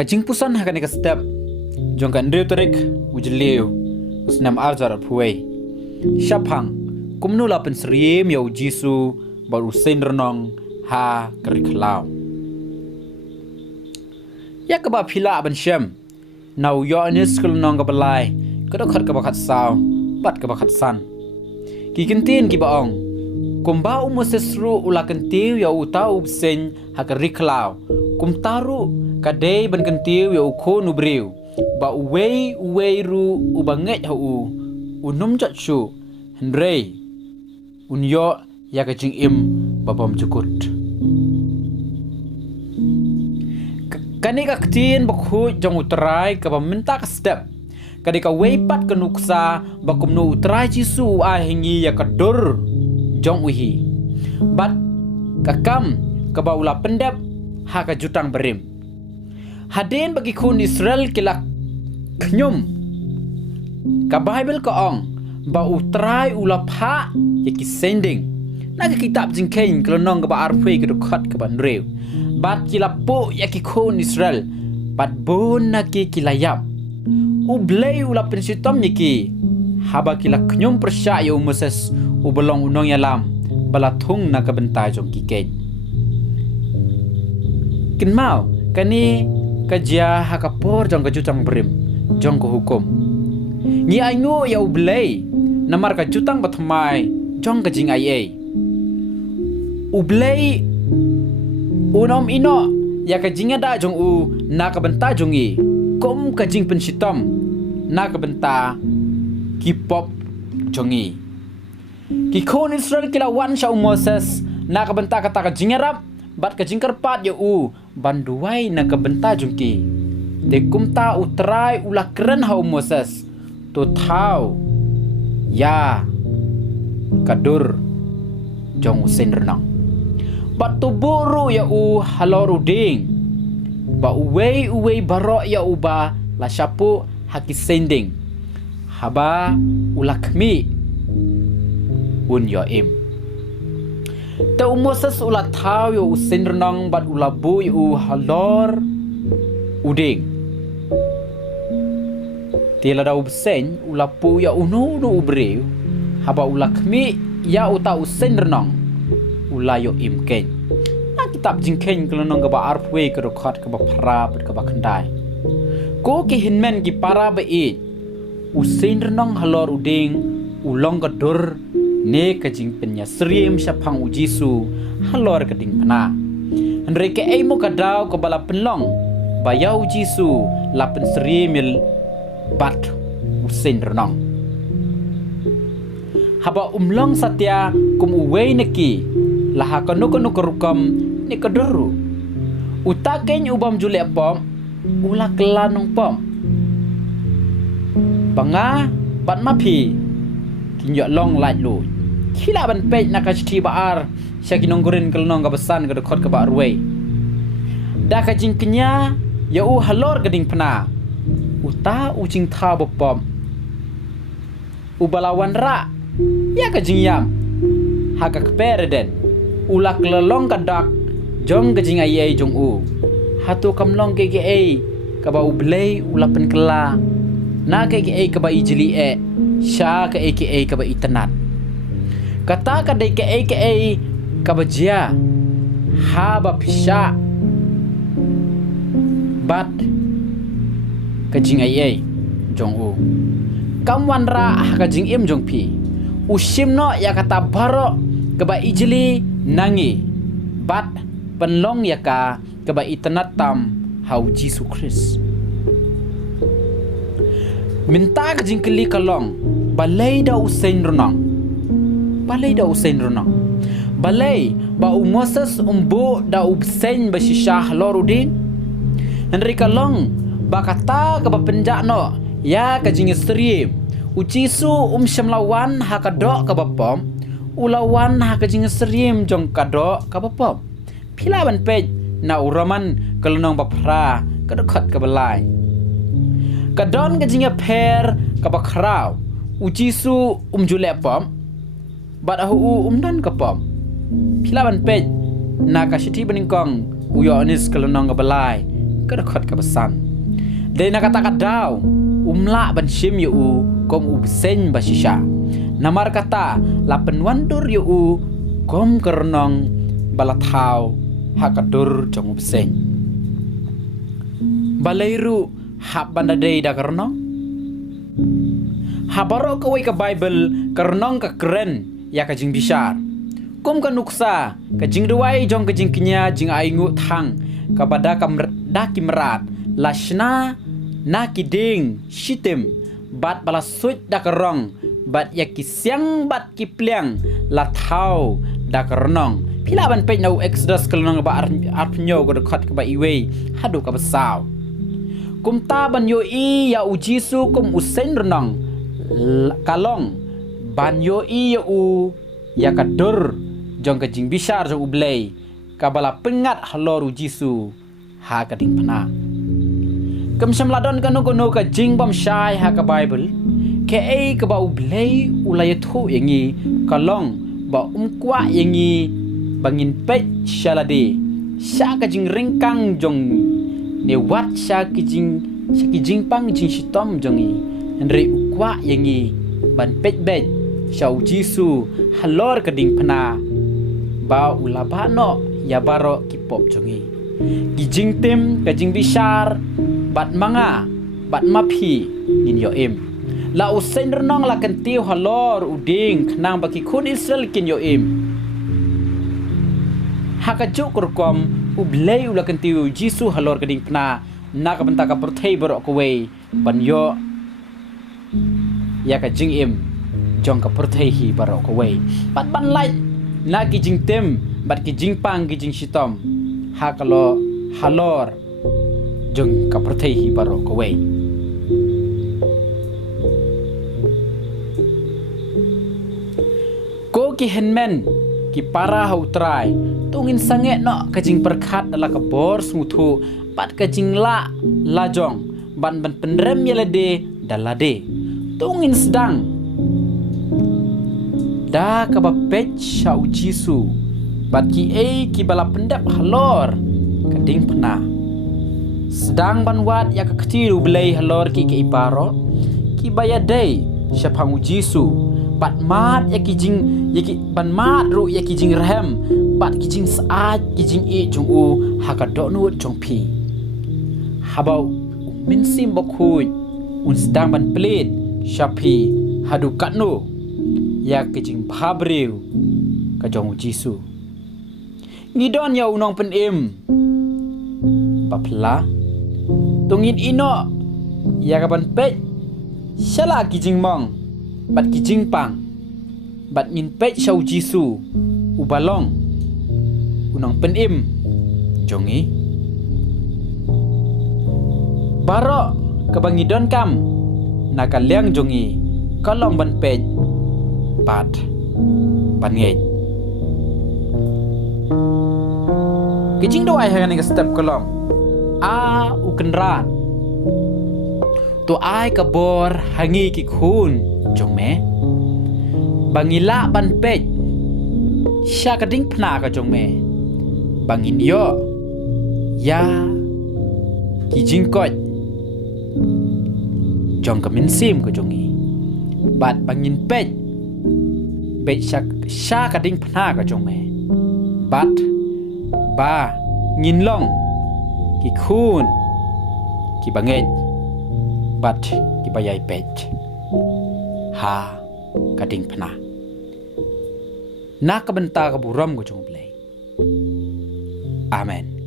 Kajing pusan hakan ka step jong kan reu tarik ujleu usnam arjar phuai shaphang kumnu la pen sriem ya jisu baru sen renong ha keriklau ya ka ba phila ban shem nau yo anis kul nong ka balai ka do khat ka ba khat saw bat ka ba khat san ki kintin ki baong kumba umosesru ula kentiu ya utau sen ha keriklau kum taru kadai ban kentiu ya ukho nubriu ba uwei ru ubanget hu unum chachu hendrei unyo ya kajing im babam cukut kani ka ktin bakhu jong utrai ka minta ka step kadi ka weipat ka nuksa bakum no utrai jisu a hingi ya kadur jong uhi bat kakam ka baula pendap ha ka jutang berim haden bagi kun Israel kilak knyum ka Bible ka ong ba utrai ulapha yaki sending naga kitab jingkain kelonong ka ba arpwe ka dokhat ka banrew bat kilapo yaki kun Israel bat bon naki kilayap ublay ulapin sitom yaki haba kilak knyum persya ya Moses ubelong unong yalam balathung na ka bentay jong kikej kinmau kani kajia hakapor jong kajutang berim jong ko hukum ni aingo ya ublay namar kajutang batmai jong kajing ai ublay unom ino ya kajinga da jong u na kabenta jongi kom kajing pensitom na kabenta kipop jongi ki kon Israel kila wan sha Moses na kabenta kata kajinga rap bat kajing kerpat ya u banduai na kabenta jongki de kumta utrai ula keren hau Moses to tau ya kadur jong usen renang bat to buru ya u halor uding ba uwei barok ya uba la syapu haki sending haba ulakmi un yo im ta Moses ula tau ya usen renang bat ulabu ya u halor uding tila da ubsen ulapu ya unu ubreu haba ulakmi ya uta usen renang ulayo imken na kitab jingken kelonong ba arpwe ke dokhat ke ba phara ke ba khandai ko ki hinmen ki para ba e usen renang halor uding ulong gadur ne kajing penya sriem syapang ujisu halor keding pana henreke ai mo kadau ke bala penlong bayau jisu lapen sriemil bat usen renang haba umlong satya kum uwei neki laha kono kerukam ni keduru utaken ubam jule pom ula kelanong pom banga bat mapi kinyo long lait lu kila ban pej nakachti baar syakinong gurin kelnong kabesan ke dekot ke ba ruwei da kajing kenya ya u halor geding pena uta ucing tha bopom ubalawan ra ya kajing yam hagak pereden ulak lelong kadak jong kajing ai jong u hatu kamlong keke ai kaba ublei ulapen kela na keke ai kaba ijli sya ke ai kaba itanat kata kadai ke ai kaba jia haba pisha bat kajing ai jong u kamwan ra kajing im jong pi usim no ya kata baro keba ijli nangi bat penlong ya ka keba itanat tam hau Jisu Kris minta kajing keli kalong balai da usen renang balai ba Moses umbu da ubsen basisah lorudin Henry kalong bakata ke penjak no ya kajing istri ucisu syamlawan hakadok ke bapom ulawan hakajing istri jong kadok ke bapom pila ban pej na uraman kelonong bapra kedekot ke belai kadon kajing per ke bakrau ucisu jule pom bat ahu dan ke pom pila ban pej na kasiti beningkong uyo anis kelonong ke belai kedekot kebesan. Dari nak kata daw umla ban shim yu kom ubsen basisha. Namar kata la penwandur yu kom kernong balatau hakadur jong ubsen. Balairu hab bandadei da kernong. Habaro kawai ke Bible kernong ke keren ya ka jing bishar. Kom ka nuksa ka jing duai jong ka jing kenya jing aingu thang ka bada ka daki merat lashna na kiding shitim bat bala suit da kerong bat ya kisyang bat kipliang la thau da kernong pila ban pe nau exodus kelong ba arpnyo go dekat ka ba iwe hadu ka basaw kum ta ban yo i ya ujisu kum usen renong kalong ban yo i ya u ya kadur jong ka jing bishar jong ublei ka bala pengat halor ujisu ha ka ding pana kem samladon kanu kono ka jing bam shai ha ka Bible ke ei ka ba ublei ulayathu yangi kalong ba umkwa yangi bangin pet shalade sha ka jing ringkang jong ne wat sha ki jing pang jing shitom jongi andre ukwa yangi ban pet bet sha ujisu halor ka ding pana ba ulabano ya baro kipop jongi gijing tim kajing bishar bat manga bat mapi in yo im la usen renong la kenti halor uding knang baki kun Israel kin yo im hakajuk kurkom ublei ula kenti jisu halor kading pna na ka benta ka perthei baro ko we ban yo ya ka jing im jong ka perthei hi baro ko we bat ban lai na gijing tim bat gijing pang gijing shitom hakalo halor jong ka perthei hi baro ko we ko ki henmen ki para hautrai tungin sange no kajing perkhat dala ka bor smuthu pat kajing la lajong ban pendrem yelede dalade tungin sedang da ka ba pech shau jisu bat ki bala pendap halor kading pena sedang banwat ya keketiru belai halor ki iparo ki bayadai syapang jisu bat mat ya kijing ya ki ban mat ru ya kijing rahem bat kijing saat kijing e jung u hakadonu jong pi habau min sim bokhui un sedang ban pelit syapi hadu katno ya kijing bhabriu ka jong jisu ngidon ya unong pen im bapla tungin ino ya kapan pet shala kijing mong bat kijing pang bat min pet shau jisu ubalong unong pen im jongi baro kabangidon kam nakaliang jongi kalong ban pet bat banget kijing doai hagan nga step kolong ukenran tu ai kabor hangi ki khun jong me bangila ban pej sha kading phna ka jong me bangin yo ya ki jingkot jong kamin sim ko jongi bat bangin pej be sha kading phna ka jong me bat ba ngin long ki khun ki banget bat ki bayai pet ha kading phna na ka benta ka buram go jong blai amen.